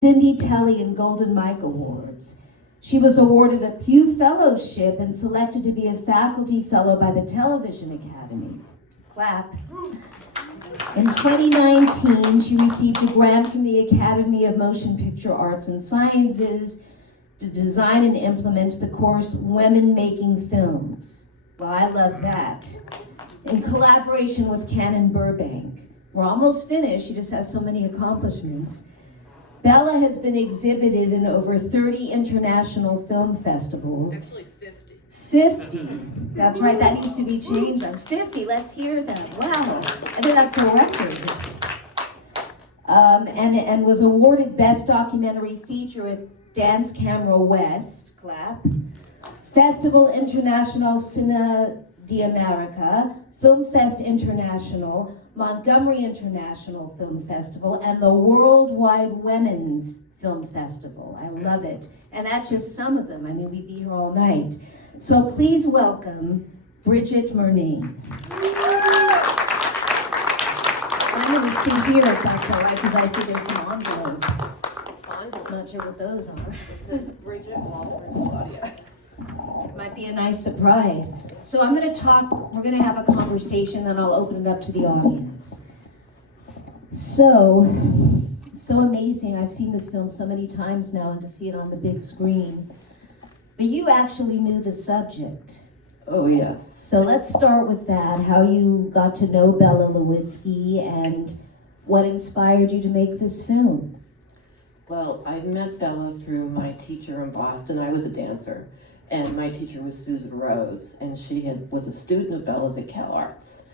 Cindy Telly and Golden Mike Awards. She was awarded a Pew Fellowship and selected to be a faculty fellow by the Television Academy. Clap. In 2019, she received a grant from the Academy of Motion Picture Arts and Sciences to design and implement the course Women Making Films. Well, I love that. In collaboration with Canon Burbank. We're almost finished, she just has so many accomplishments. Bella has been exhibited in over 30 international film festivals. Actually 50. 50. That's right, that needs to be changed. I'm 50, let's hear that. Wow, I think that's a record. And was awarded Best Documentary Feature at Dance Camera West, clap. Festival International Cine d'America, Film Fest International, Montgomery International Film Festival, and the Worldwide Women's Film Festival. I love it. And that's just some of them. I mean, we'd be here all night. So please welcome Bridget Murnane. I'm going to sit here if that's all right, because I see there's some envelopes. I'm not sure what those are. This is Bridget Claudia. Might be a nice surprise. So I'm going to talk, we're going to have a conversation, then I'll open it up to the audience. So amazing. I've seen this film so many times now, and to see it on the big screen. But you actually knew the subject. Oh, yes. So let's start with that, how you got to know Bella Lewitzky and what inspired you to make this film. Well, I met Bella through my teacher in Boston. I was a dancer, and my teacher was Susan Rose, and she was a student of Bella's at Cal Arts.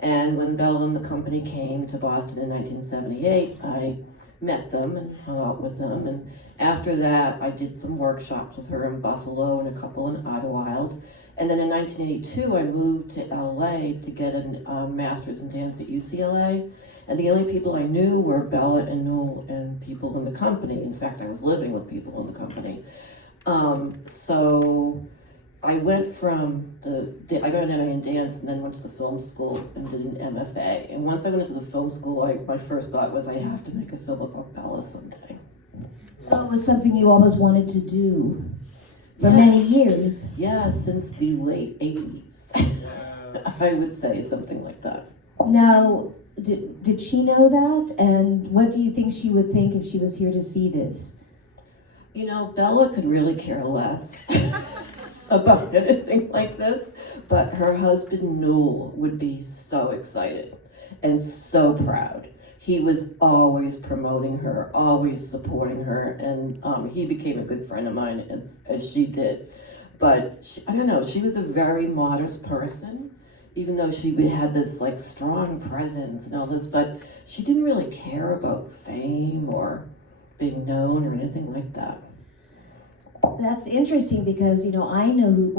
And when Bella and the company came to Boston in 1978, I met them and hung out with them. And after that, I did some workshops with her in Buffalo and a couple in Idlewild. And then in 1982, I moved to LA to get a master's in dance at UCLA. And the only people I knew were Bella and Noel and people in the company. In fact, I was living with people in the company. So I went from I got an MA in dance and then went to the film school and did an MFA. And once I went into the film school, my first thought was I have to make a film about Bella someday. So it was something you always wanted to do for many years. Yeah, since the late 80s. I would say something like that. Now, did she know that? And what do you think she would think if she was here to see this? You know, Bella could really care less about anything like this, but her husband Noel would be so excited and so proud. He was always promoting her, always supporting her, and he became a good friend of mine as she did. But I don't know, she was a very modest person, even though she had this like strong presence and all this, but she didn't really care about fame or being known or anything like that. That's interesting because, you know, I know,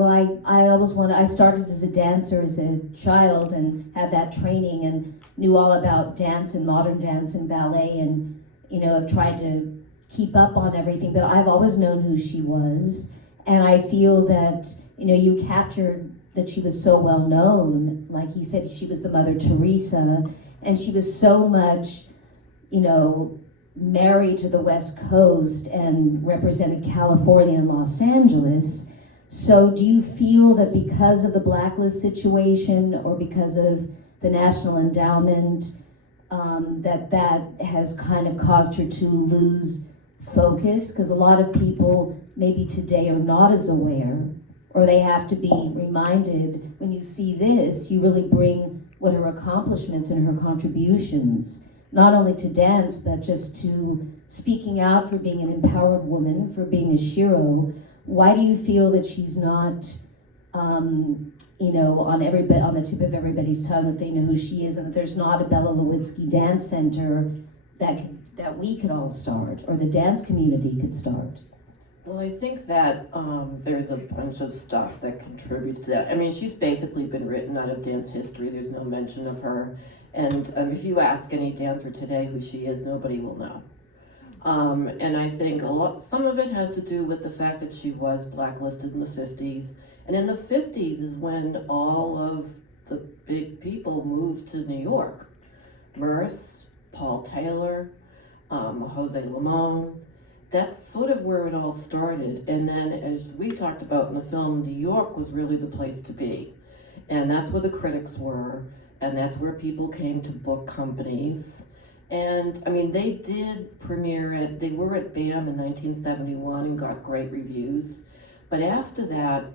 I started as a dancer as a child and had that training and knew all about dance and modern dance and ballet and, you know, I've tried to keep up on everything, but I've always known who she was. And I feel that, you know, you captured that she was so well known. Like he said, she was the Mother Teresa, and she was so much, you know, married to the West Coast and represented California and Los Angeles. So do you feel that because of the blacklist situation or because of the National Endowment, that has kind of caused her to lose focus? Because a lot of people maybe today are not as aware, or they have to be reminded, when you see this, you really bring what her accomplishments and her contributions, not only to dance, but just to speaking out for being an empowered woman, for being a shiro. Why do you feel that she's not, you know, on the tip of everybody's tongue, that they know who she is, and that there's not a Bella Lewitzky Dance Center that we could all start, or the dance community could start? Well, I think that there's a bunch of stuff that contributes to that. I mean, she's basically been written out of dance history. There's no mention of her. And if you ask any dancer today who she is, nobody will know. And I think some of it has to do with the fact that she was blacklisted in the 50s. And in the 50s is when all of the big people moved to New York. Merce, Paul Taylor, Jose Limon, that's sort of where it all started. And then, as we talked about in the film, New York was really the place to be. And that's where the critics were, and that's where people came to book companies. And I mean, they did premiere it, they were at BAM in 1971 and got great reviews. But after that,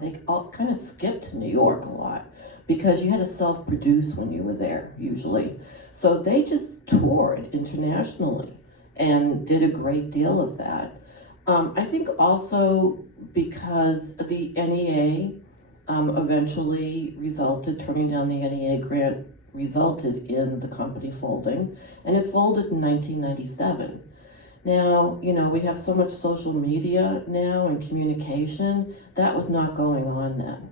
they all kind of skipped New York a lot because you had to self-produce when you were there, usually. So they just toured internationally and did a great deal of that. I think also because the NEA eventually resulted, turning down the NEA grant resulted in the company folding, and it folded in 1997. Now, you know, we have so much social media now and communication, that was not going on then.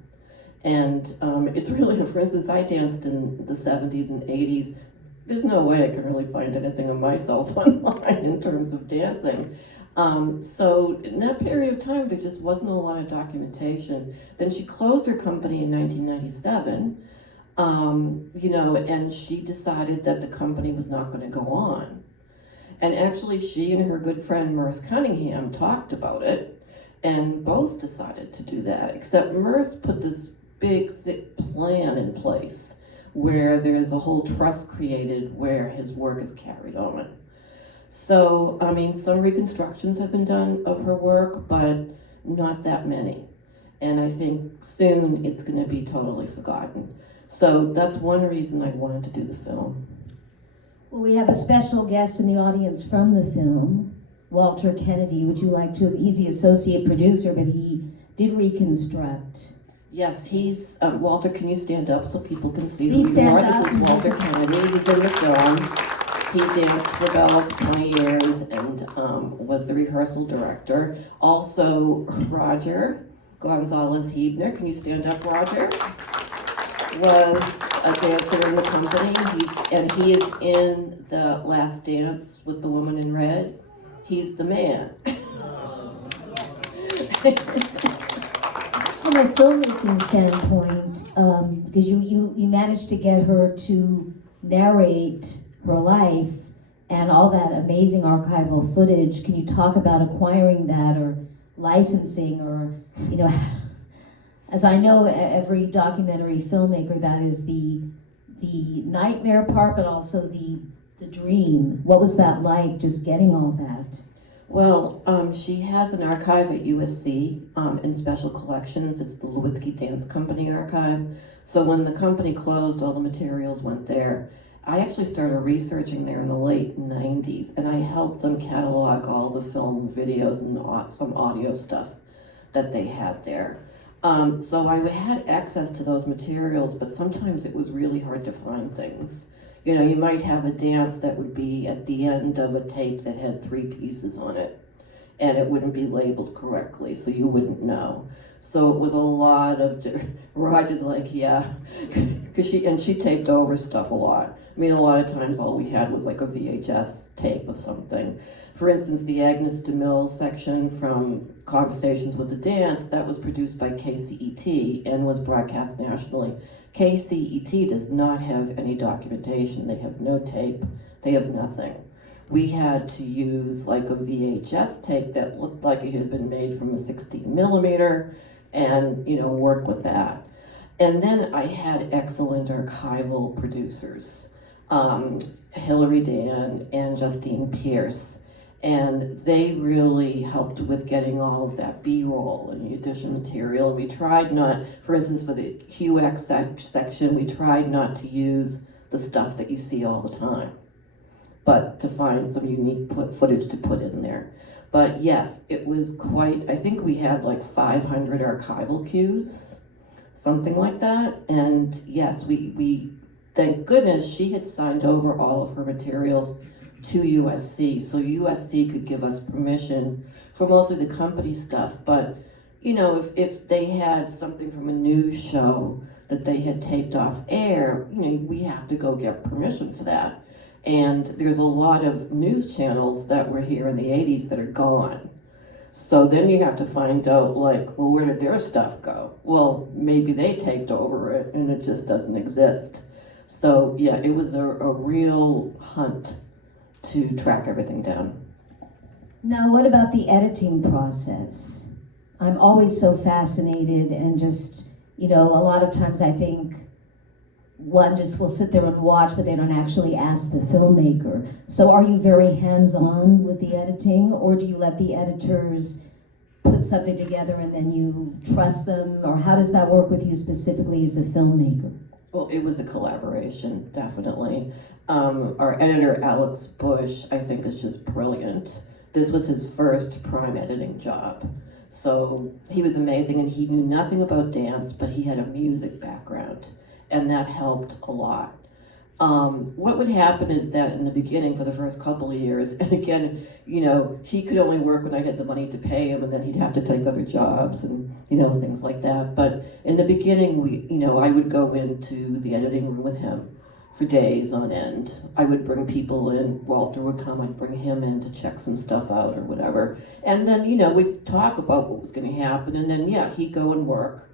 And it's really, for instance, I danced in the 70s and 80s. There's no way I can really find anything of myself online in terms of dancing. So in that period of time, there just wasn't a lot of documentation. Then she closed her company in 1997, you know, and she decided that the company was not going to go on. And actually, she and her good friend Merce Cunningham talked about it, and both decided to do that, except Merce put this big, thick plan in place where there's a whole trust created where his work is carried on. So, I mean, some reconstructions have been done of her work, but not that many. And I think soon it's going to be totally forgotten. So that's one reason I wanted to do the film. Well, we have a special guest in the audience from the film, Walter Kennedy. Would you like to? He's the associate producer, but he did reconstruct. Yes, he's, Walter, can you stand up so people can see Please who you are? stand up. This is Walter Kennedy. He's in the film. He danced for Bella for 20 years and was the rehearsal director. Also, Roger Gonzalez Hebner, can you stand up, Roger? Was a dancer in the company. He is in the Last Dance with the Woman in Red. He's the man. From a filmmaking standpoint, because you managed to get her to narrate her life and all that amazing archival footage, can you talk about acquiring that or licensing or, you know, as I know every documentary filmmaker, that is the nightmare part, but also the dream. What was that like, just getting all that? Well, she has an archive at USC in special collections. It's the Lewitzky Dance Company archive. So when the company closed, all the materials went there. I actually started researching there in the late 90s, and I helped them catalog all the film videos and some audio stuff that they had there. So I had access to those materials, but sometimes it was really hard to find things. You know, you might have a dance that would be at the end of a tape that had 3 pieces on it, and it wouldn't be labeled correctly, so you wouldn't know. So it was a lot of, Roger's like, yeah, because she taped over stuff a lot. I mean, a lot of times all we had was like a VHS tape of something. For instance, the Agnes DeMille section from Conversations with the Dance, that was produced by KCET and was broadcast nationally. KCET does not have any documentation. They have no tape. They have nothing. We had to use like a VHS tape that looked like it had been made from a 16 millimeter and, you know, work with that. And then I had excellent archival producers, Hilary Dan and Justine Pierce. And they really helped with getting all of that B-roll and the addition material. And we tried not, for instance, for the QX section, we tried not to use the stuff that you see all the time, but to find some unique footage to put in there. But yes, it was quite, I think we had like 500 archival cues, something like that. And yes, we thank goodness she had signed over all of her materials to USC, so USC could give us permission for mostly the company stuff. But you know, if they had something from a news show that they had taped off air, you know, we have to go get permission for that. And there's a lot of news channels that were here in the 80s that are gone. So then you have to find out, like, well, where did their stuff go? Well, maybe they taped over it and it just doesn't exist. So yeah, it was a real hunt to track everything down. Now, what about the editing process? I'm always so fascinated and just, a lot of times I think one just will sit there and watch, but they don't actually ask the filmmaker. So are you very hands-on with the editing, or do you let the editors put something together and then you trust them? Or how does that work with you specifically as a filmmaker? Well, it was a collaboration, definitely. Our editor, Alex Bush, I think is just brilliant. This was his first prime editing job. So he was amazing, and he knew nothing about dance, but he had a music background, and that helped a lot. What would happen is that in the beginning, for the first couple of years, and again, he could only work when I had the money to pay him, and then he'd have to take other jobs and, things like that. But in the beginning, I would go into the editing room with him for days on end. I would bring people in. Walter would come, I'd bring him in to check some stuff out or whatever. And then, we'd talk about what was going to happen, and then, he'd go and work.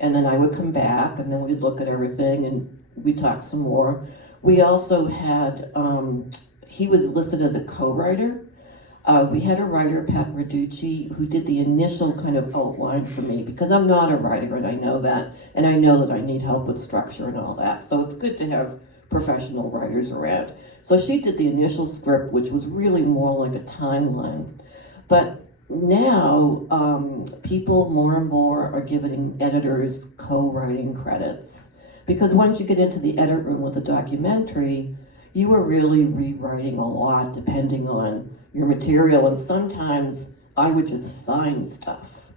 And then I would come back, and then we'd look at everything, and we'd talk some more. We also had, he was listed as a co-writer. We had a writer, Pat Raducci, who did the initial kind of outline for me, because I'm not a writer, and I know that, and I know that I need help with structure and all that. So it's good to have professional writers around. So she did the initial script, which was really more like a timeline. But now, people more and more are giving editors co-writing credits. Because once you get into the edit room with a documentary, you are really rewriting a lot depending on your material. And sometimes I would just find stuff.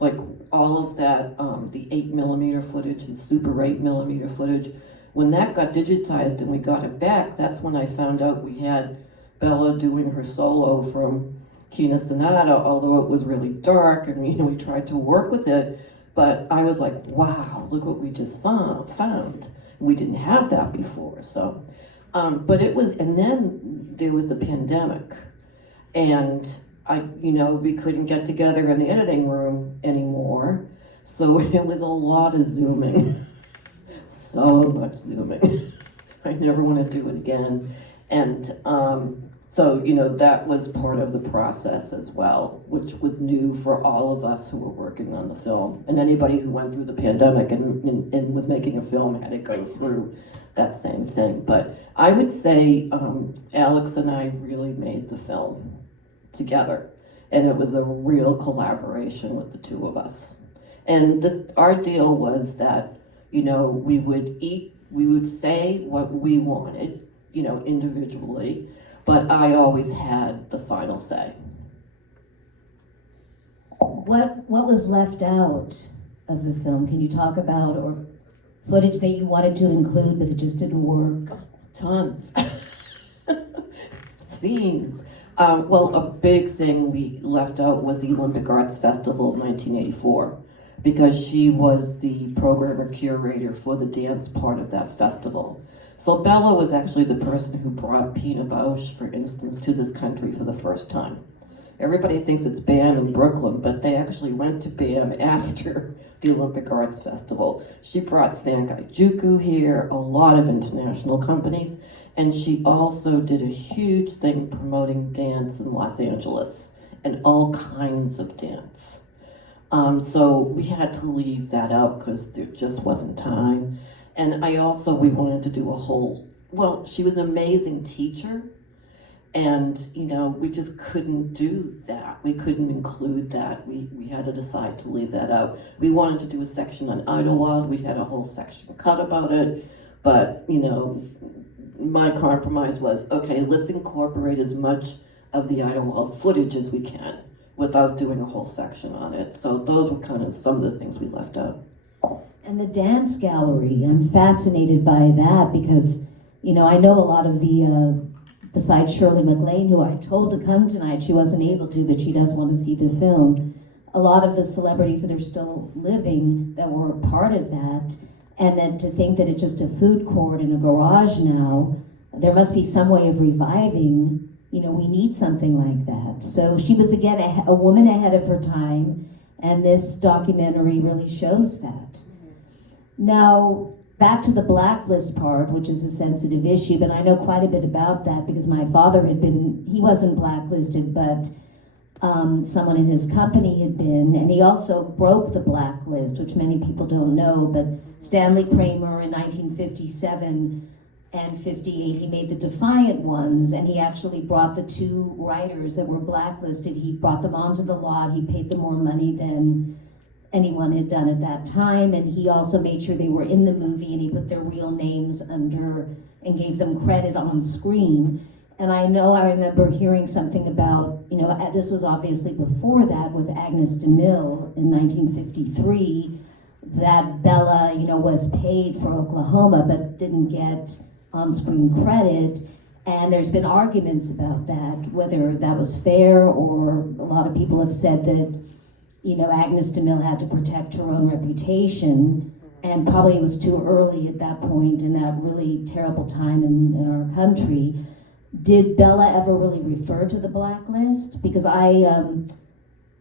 Like all of that, the 8mm footage and Super 8mm footage. When that got digitized and we got it back, that's when I found out we had Bella doing her solo from Kina Sonata, although it was really dark and we tried to work with it. But I was like, wow, look what we just found. We didn't have that before. So, but it was, and then there was the pandemic. And we couldn't get together in the editing room anymore. So it was a lot of Zooming. So much Zooming. I never want to do it again. And so, that was part of the process as well, which was new for all of us who were working on the film. And anybody who went through the pandemic and was making a film had to go through that same thing. But I would say Alex and I really made the film together. And it was a real collaboration with the two of us. And our deal was that, we would say what we wanted, individually, but I always had the final say. What was left out of the film? Can you talk about, or footage that you wanted to include but it just didn't work? Tons. Scenes. Well, a big thing we left out was the Olympic Arts Festival of 1984, because she was the programmer curator for the dance part of that festival. So Bella was actually the person who brought Pina Bausch, for instance, to this country for the first time. Everybody thinks it's BAM in Brooklyn, but they actually went to BAM after the Olympic Arts Festival. She brought Sankai Juku here, a lot of international companies, and she also did a huge thing promoting dance in Los Angeles, and all kinds of dance. So we had to leave that out because there just wasn't time. And we wanted to do she was an amazing teacher, and we just couldn't do that. We couldn't include that. We had to decide to leave that out. We wanted to do a section on Idlewild. We had a whole section cut about it, but my compromise was, okay, let's incorporate as much of the Idlewild footage as we can without doing a whole section on it. So those were kind of some of the things we left out. And the dance gallery, I'm fascinated by that because, I know a lot of the, besides Shirley MacLaine, who I told to come tonight, she wasn't able to, but she does want to see the film. A lot of the celebrities that are still living that were a part of that, and then to think that it's just a food court in a garage now, there must be some way of reviving, we need something like that. So she was, again, a woman ahead of her time, and this documentary really shows that. Now, back to the blacklist part, which is a sensitive issue, but I know quite a bit about that because my father he wasn't blacklisted, but someone in his company had been, and he also broke the blacklist, which many people don't know, but Stanley Kramer in 1957 and 58, he made the Defiant Ones, and he actually brought the two writers that were blacklisted, he brought them onto the lot, he paid them more money than anyone had done at that time, and he also made sure they were in the movie, and he put their real names under and gave them credit on screen. And I remember hearing something about, this was obviously before that with Agnes DeMille in 1953, that Bella, was paid for Oklahoma but didn't get on-screen credit. And there's been arguments about that, whether that was fair, or a lot of people have said that, Agnes DeMille had to protect her own reputation, and probably it was too early at that point in that really terrible time in our country. Did Bella ever really refer to the blacklist? Because I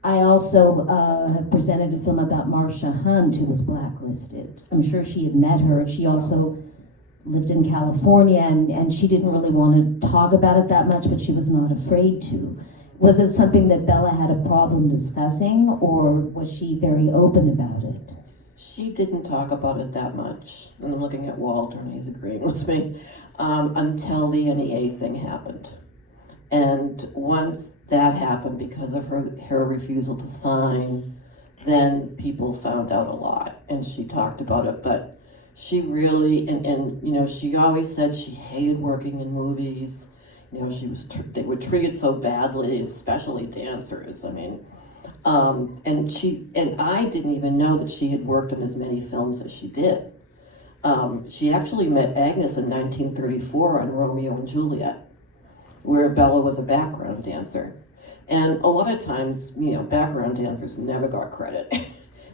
also have presented a film about Marcia Hunt, who was blacklisted. I'm sure she had met her. She also lived in California, and she didn't really want to talk about it that much, but she was not afraid to. Was it something that Bella had a problem discussing, or was she very open about it? She didn't talk about it that much. And I'm looking at Walter, and he's agreeing with me. Until the NEA thing happened. And once that happened, because of her refusal to sign, then people found out a lot, and she talked about it. But she really, and she always said she hated working in movies. They were treated so badly, especially dancers. And I didn't even know that she had worked in as many films as she did. She actually met Agnes in 1934 on Romeo and Juliet, where Bella was a background dancer. And a lot of times, background dancers never got credit.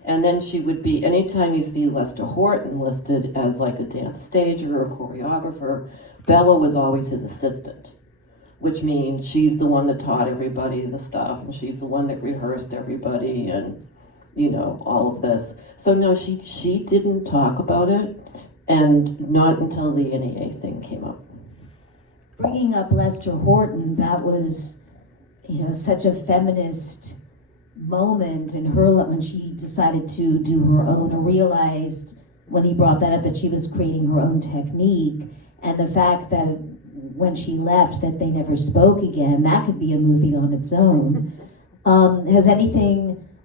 And then she would be, anytime you see Lester Horton listed as like a dance stager or choreographer, Bella was always his assistant, which means she's the one that taught everybody the stuff, and she's the one that rehearsed everybody, and all of this. So no, she didn't talk about it, and not until the NEA thing came up. Bringing up Lester Horton, that was, such a feminist moment in her when she decided to do her own, and realized when he brought that up that she was creating her own technique, and the fact that when she left that they never spoke again, that could be a movie on its own.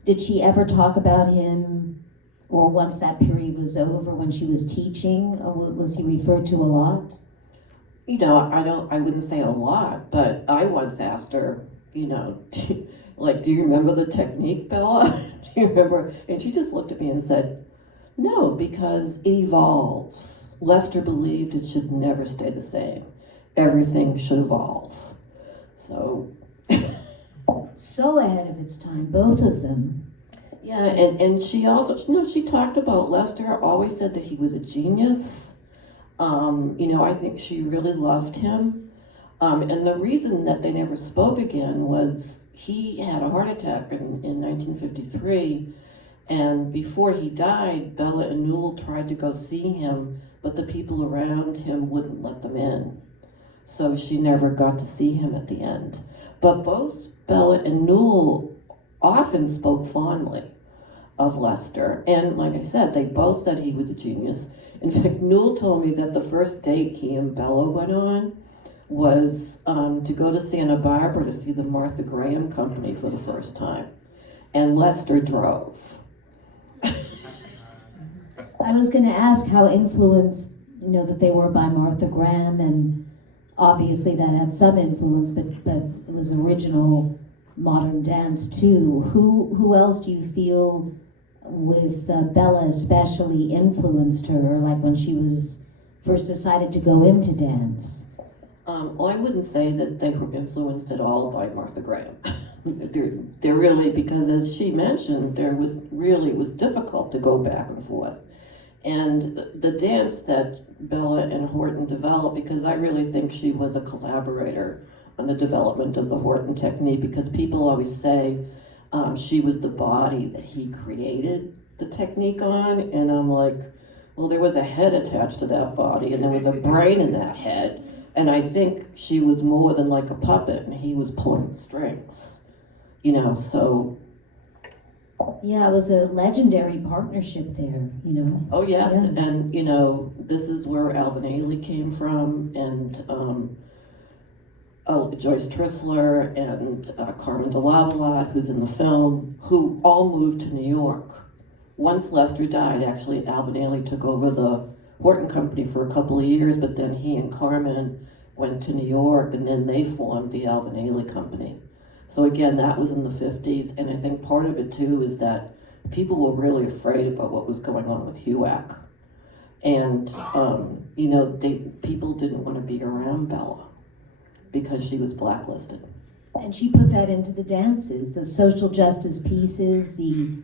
Did she ever talk about him, or once that period was over when she was teaching, was he referred to a lot? I wouldn't say a lot, but I once asked her, do you remember the technique, Bella? Do you remember? And she just looked at me and said, no, because it evolves. Lester believed it should never stay the same. Everything should evolve. So ahead of its time, both of them. Yeah, and she also, she talked about Lester, always said that he was a genius. I think she really loved him. And the reason that they never spoke again was he had a heart attack in 1953. And before he died, Bella and Newell tried to go see him, but the people around him wouldn't let them in. So she never got to see him at the end. But both Bella and Newell often spoke fondly of Lester. And like I said, they both said he was a genius. In fact, Newell told me that the first date he and Bella went on was to go to Santa Barbara to see the Martha Graham Company for the first time. And Lester drove. I was going to ask how influenced, that they were by Martha Graham, and obviously that had some influence, but it was original modern dance too. Who else do you feel with Bella especially influenced her, like when she was first decided to go into dance? Well, I wouldn't say that they were influenced at all by Martha Graham. They're really, because as she mentioned, it was difficult to go back and forth. And the dance that Bella and Horton developed, because I really think she was a collaborator on the development of the Horton technique, because people always say she was the body that he created the technique on, and I'm like, well, there was a head attached to that body, and there was a brain in that head, and I think she was more than like a puppet, and he was pulling the strings. You know, so. Yeah, it was a legendary partnership there, you know. Oh, yes, Yeah. and, you know, this is where Alvin Ailey came from, and Joyce Trissler, and Carmen de Lavalade, who's in the film, who all moved to New York. Once Lester died, actually, Alvin Ailey took over the Horton Company for a couple of years, but then he and Carmen went to New York, and then they formed the Alvin Ailey Company. So again, that was in the 50s, and I think part of it too is that people were really afraid about what was going on with HUAC. And, you know, people didn't want to be around Bella because she was blacklisted. And she put that into the dances, the social justice pieces, the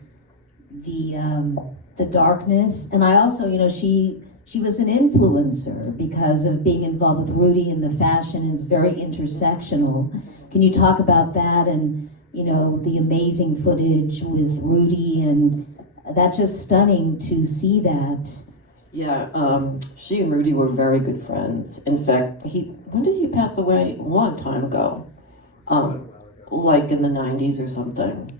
darkness. And I also, you know, she was an influencer because of being involved with Rudy in the fashion, and it's very intersectional. Can you talk about that and, you know, the amazing footage with Rudy, and that's just stunning to see that. Yeah, she and Rudy were very good friends. In fact, when did he pass away? A long time ago. Like in the 90s or something.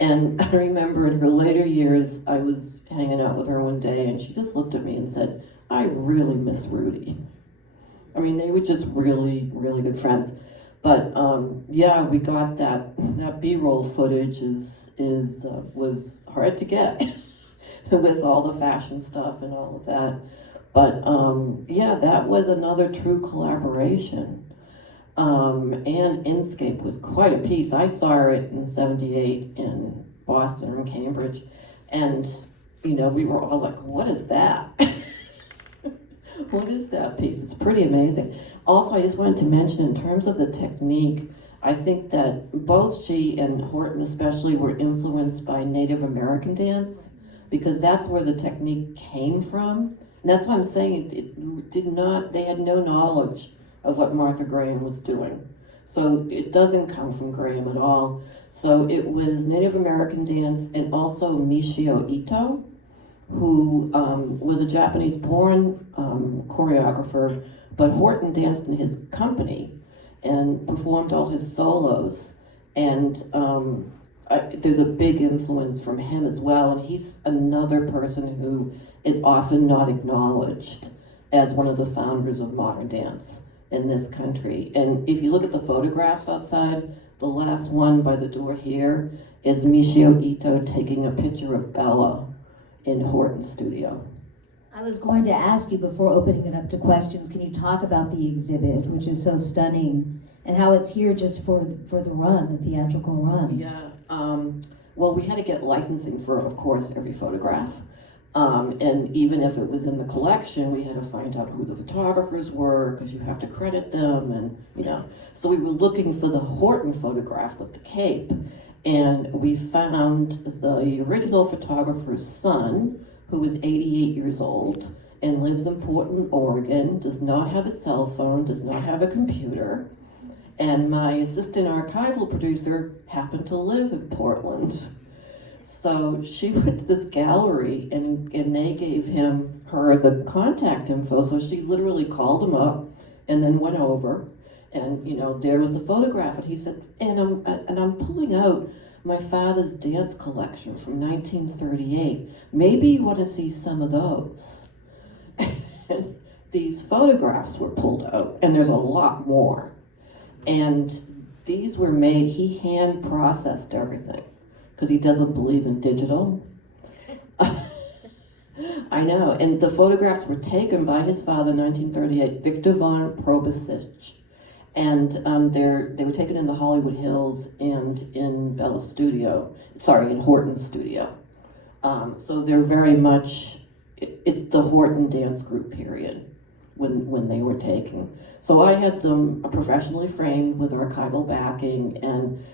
And I remember in her later years, I was hanging out with her one day, and she just looked at me and said, "I really miss Rudy." I mean, they were just really, really good friends. But yeah, we got that B-roll footage was hard to get with all the fashion stuff and all of that. But yeah, that was another true collaboration. And Inscape was quite a piece. I saw it in '78 in Boston or in Cambridge, and you know, we were all like, "What is that?" What is that piece? It's pretty amazing. Also, I just wanted to mention, in terms of the technique, I think that both she and Horton especially were influenced by Native American dance, because that's where the technique came from. And that's why I'm saying it did not, they had no knowledge of what Martha Graham was doing. So it doesn't come from Graham at all. So it was Native American dance, and also Michio Ito, who was a Japanese-born choreographer, but Horton danced in his company and performed all his solos. And there's a big influence from him as well, and he's another person who is often not acknowledged as one of the founders of modern dance in this country. And if you look at the photographs outside, the last one by the door here is Michio Ito taking a picture of Bella in Horton's studio. I was going to ask you before opening it up to questions, can you talk about the exhibit, which is so stunning, and how it's here just for the run, the theatrical run? Yeah, well, we had to get licensing for, of course, every photograph. And even if it was in the collection, we had to find out who the photographers were, because you have to credit them, and you know. So we were looking for the Horton photograph with the cape, and we found the original photographer's son, who is 88 years old and lives in Portland, Oregon, does not have a cell phone, does not have a computer. And my assistant archival producer happened to live in Portland. So she went to this gallery, and they gave her the contact info. So she literally called him up and then went over, and you know, there was the photograph. And he said, and I'm pulling out my father's dance collection from 1938. Maybe you want to see some of those. And these photographs were pulled out, and there's a lot more. And these were made, he hand processed everything, because he doesn't believe in digital. I know, and the photographs were taken by his father in 1938, Victor von Proboscich. And they were taken in the Hollywood Hills and in Bella's studio, in Horton's studio. So they're very much, it's the Horton dance group period when they were taken. So I had them professionally framed with archival backing, and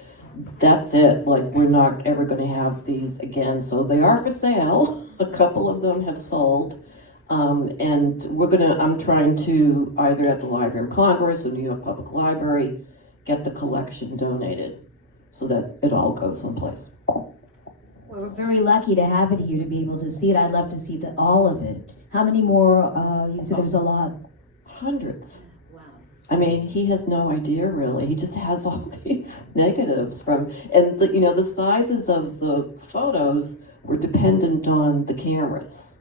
that's it. Like, we're not ever going to have these again. So they are for sale. A couple of them have sold. And I'm trying to, either at the Library of Congress or New York Public Library, get the collection donated so that it all goes someplace. Well, we're very lucky to have it here, to be able to see it. I'd love to see all of it. How many more? You said there was a lot. Hundreds. Wow. I mean, he has no idea really. He just has all these negatives from, and the sizes of the photos were dependent on the cameras.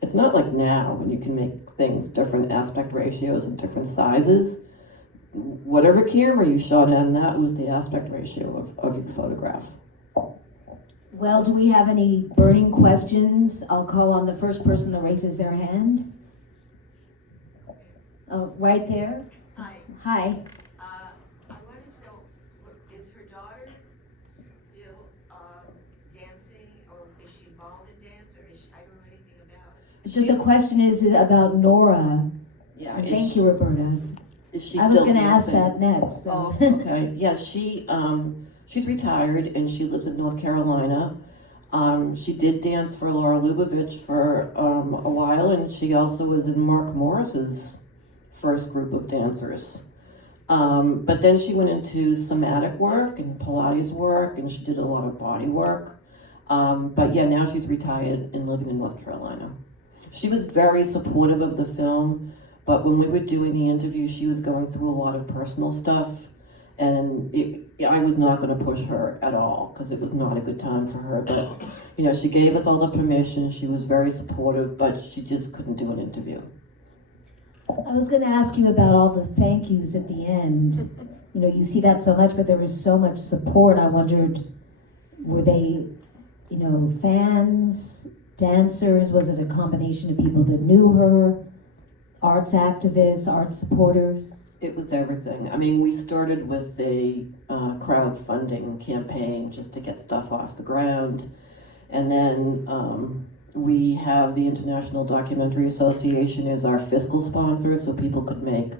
It's not like now when you can make things different aspect ratios and different sizes. Whatever camera you shot in, that was the aspect ratio of your photograph. Well, do we have any burning questions? I'll call on the first person that raises their hand. Oh, right there. Hi. Hi. I wanted to know, is her daughter still dancing, or is she involved in dance, or is she, I don't know anything about it. The question is about Nora. Yeah. Thank you, Roberta. Is she I was still going to ask dancing? that next. So. Oh, okay. Yeah, she's retired and she lives in North Carolina. She did dance for Laura Lubavitch for a while, and she also was in Mark Morris's first group of dancers. But then she went into somatic work and Pilates work, and she did a lot of body work. But yeah, now she's retired and living in North Carolina. She was very supportive of the film, but when we were doing the interview, she was going through a lot of personal stuff, and I was not going to push her at all because it was not a good time for her. But she gave us all the permission. She was very supportive, but she just couldn't do an interview. I was going to ask you about all the thank yous at the end. You see that so much, but there was so much support. I wondered, were they, fans, dancers? Was it a combination of people that knew her, arts activists, arts supporters? It was everything. I mean, we started with a crowdfunding campaign just to get stuff off the ground. And then we have the International Documentary Association as our fiscal sponsor, so people could make,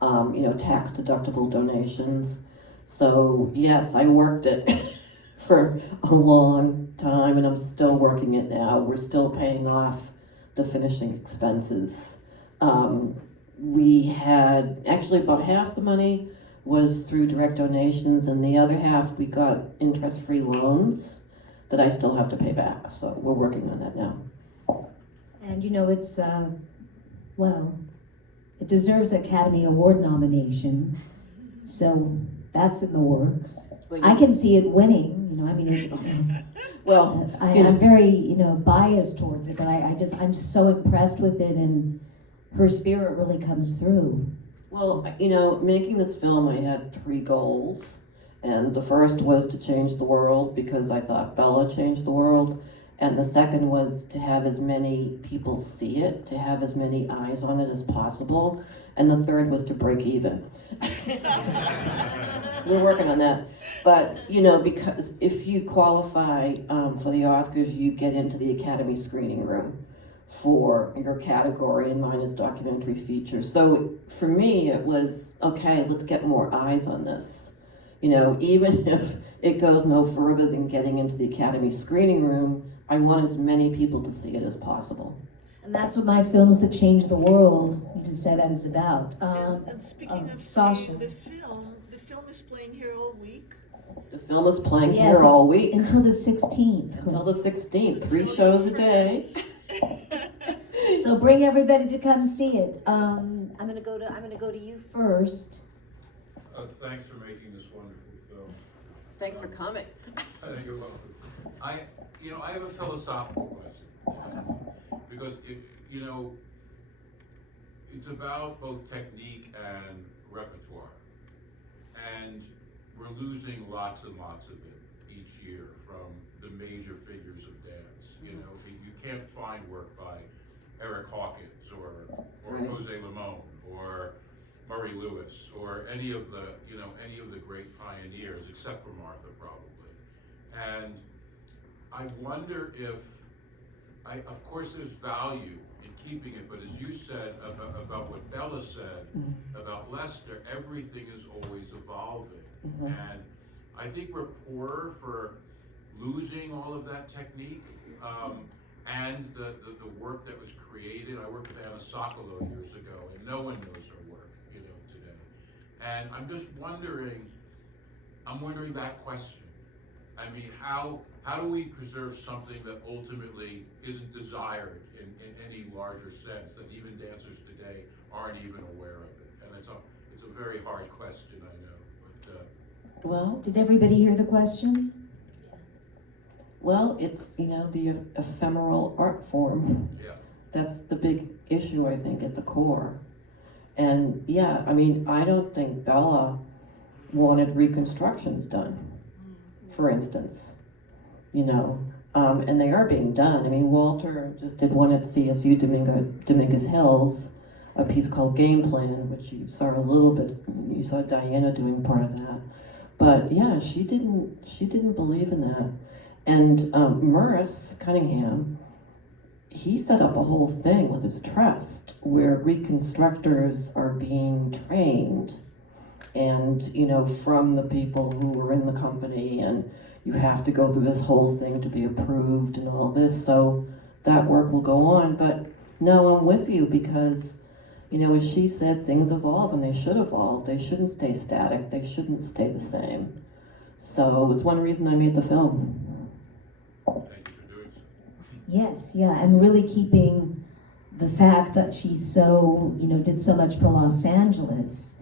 tax-deductible donations. So yes, I worked it for a long time, and I'm still working it now. We're still paying off the finishing expenses. We had, actually about half the money was through direct donations, and the other half we got interest-free loans that I still have to pay back. So we're working on that now. And it's, it deserves Academy Award nomination. So that's in the works. I can see it winning, Well, I'm very, biased towards it, but I'm so impressed with it, and her spirit really comes through. Well, making this film, I had 3 goals. And the first was to change the world because I thought Bella changed the world. And the second was to have as many people see it, to have as many eyes on it as possible. And the third was to break even. We're working on that. But, because if you qualify for the Oscars, you get into the Academy screening room for your category, and mine is documentary feature. So for me, it was, okay, let's get more eyes on this. Even if it goes no further than getting into the Academy screening room, I want as many people to see it as possible. And that's what my Films That Change the World, you just said that is about. And speaking of Sasha. seeing the film is playing here all week. The film is playing Yes, here all week. Until the 16th. Until the 16th, So 3 tell shows your a day. friends. So bring everybody to come see it. I'm gonna go to you first. Thanks for making this wonderful film. Thanks for coming. I think you're welcome. I have a philosophical question. Because it's about both technique and repertoire. And we're losing lots and lots of it each year from the major figures of dance. You can't find work by Eric Hawkins or Right. Jose Limon or Murray Lewis or any of the great pioneers, except for Martha probably. And I wonder if, of course there's value in keeping it, but as you said about what Bella said about Lester, everything is always evolving. And I think we're poorer for losing all of that technique and the work that was created. I worked with Anna Sokolow years ago, and no one knows her work, today. And I'm just wondering that question. I mean, how do we preserve something that ultimately isn't desired in any larger sense, that even dancers today aren't even aware of it? And it's it's a very hard question, I know, but, Well, Did everybody hear the question? it's, the ephemeral art form. yeah. That's the big issue, I think, at the core. And yeah, I mean, I don't think Bella wanted reconstructions done, for instance, and they are being done. I mean, Walter just did one at CSU Dominguez Hills, a piece called Game Plan, which you saw a little bit, you saw Diana doing part of that. But yeah, she didn't believe in that. And Merce Cunningham, he set up a whole thing with his trust where reconstructors are being trained and, from the people who were in the company, and you have to go through this whole thing to be approved and all this, so that work will go on. But no, I'm with you because, as she said, things evolve and they should evolve. They shouldn't stay static. They shouldn't stay the same. So it's one reason I made the film. Thank you for doing so. Yes, yeah, and really keeping the fact that she's so, did so much for Los Angeles.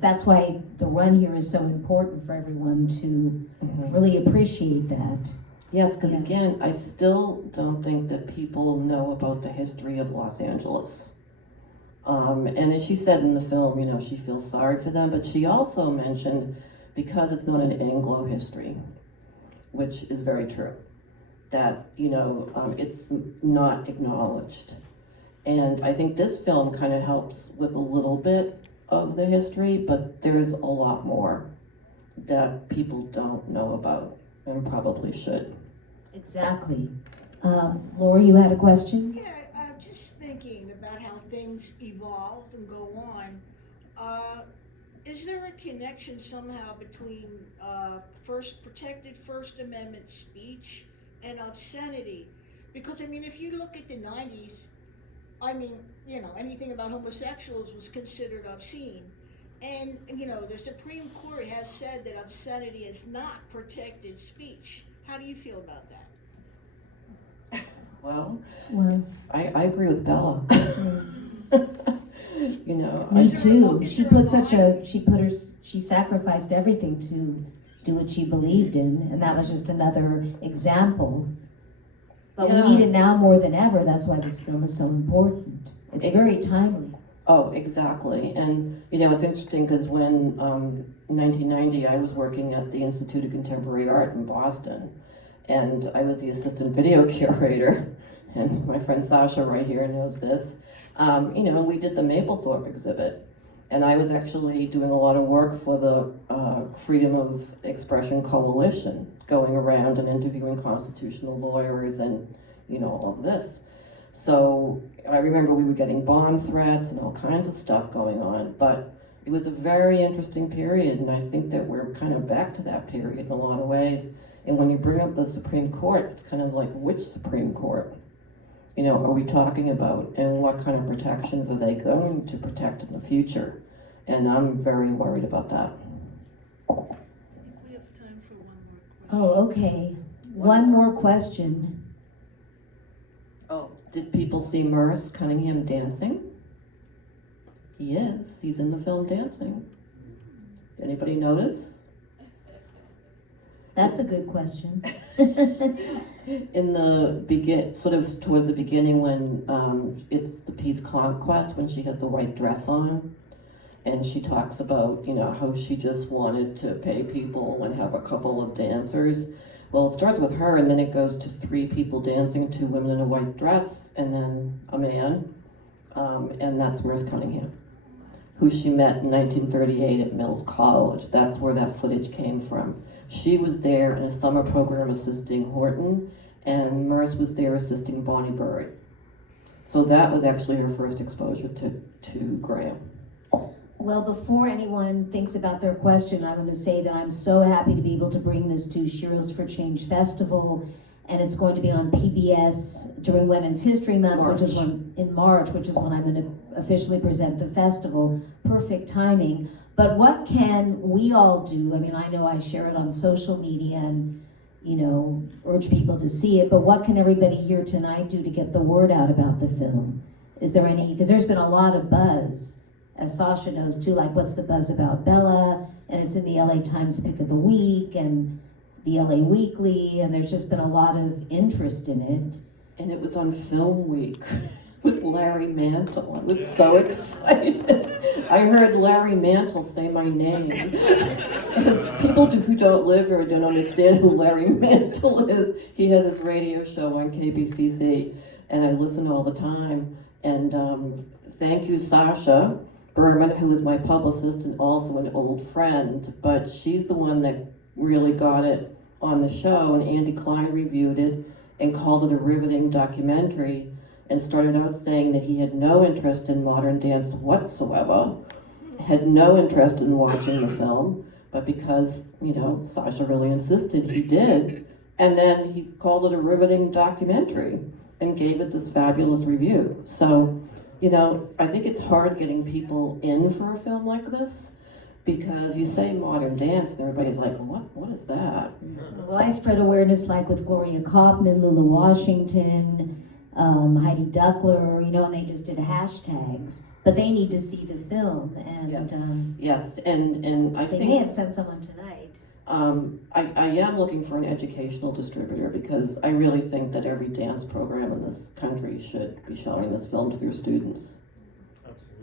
That's why the run here is so important for everyone to really appreciate that. Yes, because Yeah. again, I still don't think that people know about the history of Los Angeles. And as she said in the film, she feels sorry for them, but she also mentioned because it's not an Anglo history, which is very true, that, it's not acknowledged. And I think this film kind of helps with a little bit of the history, but there's a lot more that people don't know about and probably should. Exactly. Lori, you had a question? Yeah, just thinking about how things evolve and go on. Is there a connection somehow between protected First Amendment speech and obscenity? Because I mean, if you look at the 90s, anything about homosexuals was considered obscene. And, the Supreme Court has said that obscenity is not protected speech. How do you feel about that? Well, Well, I agree with Bella. me Is there a too. lo- is there a line? She sacrificed everything to do what she believed in, and that was just another example. But Yeah. we need it now more than ever. That's why this film is so important. It's very timely. Oh, exactly. And, it's interesting because when, in 1990, I was working at the Institute of Contemporary Art in Boston, and I was the assistant video curator, and my friend Sasha right here knows this. We did the Mapplethorpe exhibit, and I was actually doing a lot of work for the Freedom of Expression Coalition, going around and interviewing constitutional lawyers and, all of this. So I remember we were getting bomb threats and all kinds of stuff going on, but it was a very interesting period, and I think that we're kind of back to that period in a lot of ways. And when you bring up the Supreme Court, it's kind of like, which Supreme Court? Are we talking about, and what kind of protections are they going to protect in the future? And I'm very worried about that. I think we have time for one more question. Oh, okay. One more question. Oh, did people see Merce Cunningham dancing? He is. He's in the film dancing. Anybody notice? That's a good question. In the sort of towards the beginning when it's the piece Conquest, when she has the white dress on, and she talks about, how she just wanted to pay people and have a couple of dancers. Well, it starts with her, and then it goes to 3 people dancing, 2 women in a white dress, and then a man, and that's Merce Cunningham, who she met in 1938 at Mills College. That's where that footage came from. She was there in a summer program assisting Horton, and Merce was there assisting Bonnie Bird. So that was actually her first exposure to Graham. Well, before anyone thinks about their question, I want to say that I'm so happy to be able to bring this to Sheroes for Change Festival, and it's going to be on PBS during Women's History Month, which is in March, which is when I'm going to officially present the festival. Perfect timing. But what can we all do? I mean, I know I share it on social media and, urge people to see it, but what can everybody here tonight do to get the word out about the film? Is there any, because there's been a lot of buzz, as Sasha knows too, like what's the buzz about Bella, and it's in the LA Times Pick of the Week and the LA Weekly, and there's just been a lot of interest in it. And it was on Film Week with Larry Mantle. I was so excited. I heard Larry Mantle say my name. And people who don't live here don't understand who Larry Mantle is. He has his radio show on KBCC, and I listen all the time. And thank you, Sasha Berman, who is my publicist and also an old friend, but she's the one that really got it on the show, and Andy Klein reviewed it and called it a riveting documentary, and started out saying that he had no interest in modern dance whatsoever, had no interest in watching the film, but because, Sasha really insisted, he did. And then he called it a riveting documentary and gave it this fabulous review. So, I think it's hard getting people in for a film like this, because you say modern dance and everybody's like, what is that? Well, I spread awareness like with Gloria Kaufman, Lula Washington, Heidi Duckler, and they just did hashtags. But they need to see the film, and Yes, and I they think may have sent someone tonight. I am looking for an educational distributor, because I really think that every dance program in this country should be showing this film to their students.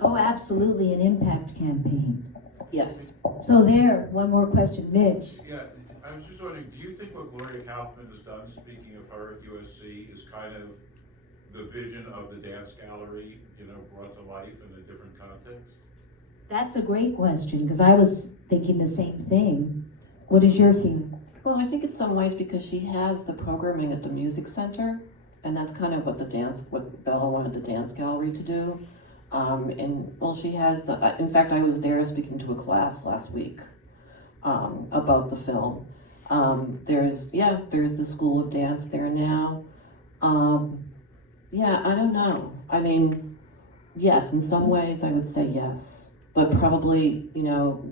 Oh, absolutely, an impact campaign. Yes. So one more question, Mitch. Yeah, I was just wondering, do you think what Gloria Kaufman has done, speaking of her at USC, is kind of the vision of the dance gallery, brought to life in a different context? That's a great question, because I was thinking the same thing. What is your feeling? Well, I think it's so nice because she has the programming at the music center, and that's kind of what Bella wanted the dance gallery to do. She has in fact, I was there speaking to a class last week about the film. There's the School of Dance there now. I don't know. I mean, yes, in some ways I would say yes, but probably, now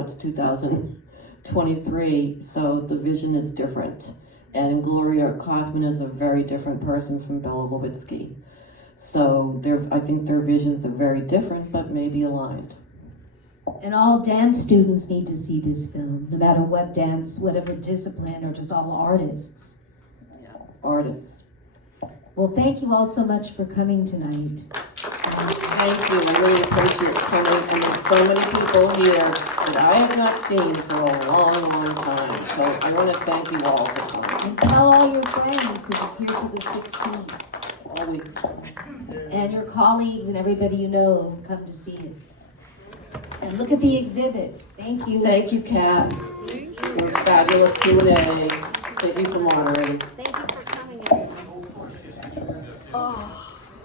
it's 2023, so the vision is different. And Gloria Kaufman is a very different person from Bella Lewitzky. So I think their visions are very different, but maybe aligned. And all dance students need to see this film, no matter what dance, whatever discipline, or just all artists. Yeah, artists. Well, thank you all so much for coming tonight. Thank you, I really appreciate coming, and there's so many people here that I have not seen for a long, long time. So I want to thank you all for coming. And tell all your friends, because it's here till the 16th. All week. And your colleagues and everybody you know come to see it. And look at the exhibit. Thank you. Thank you, Kat. Your fabulous Q&A. Thank you for moderating. Thank you for coming, everyone. Oh.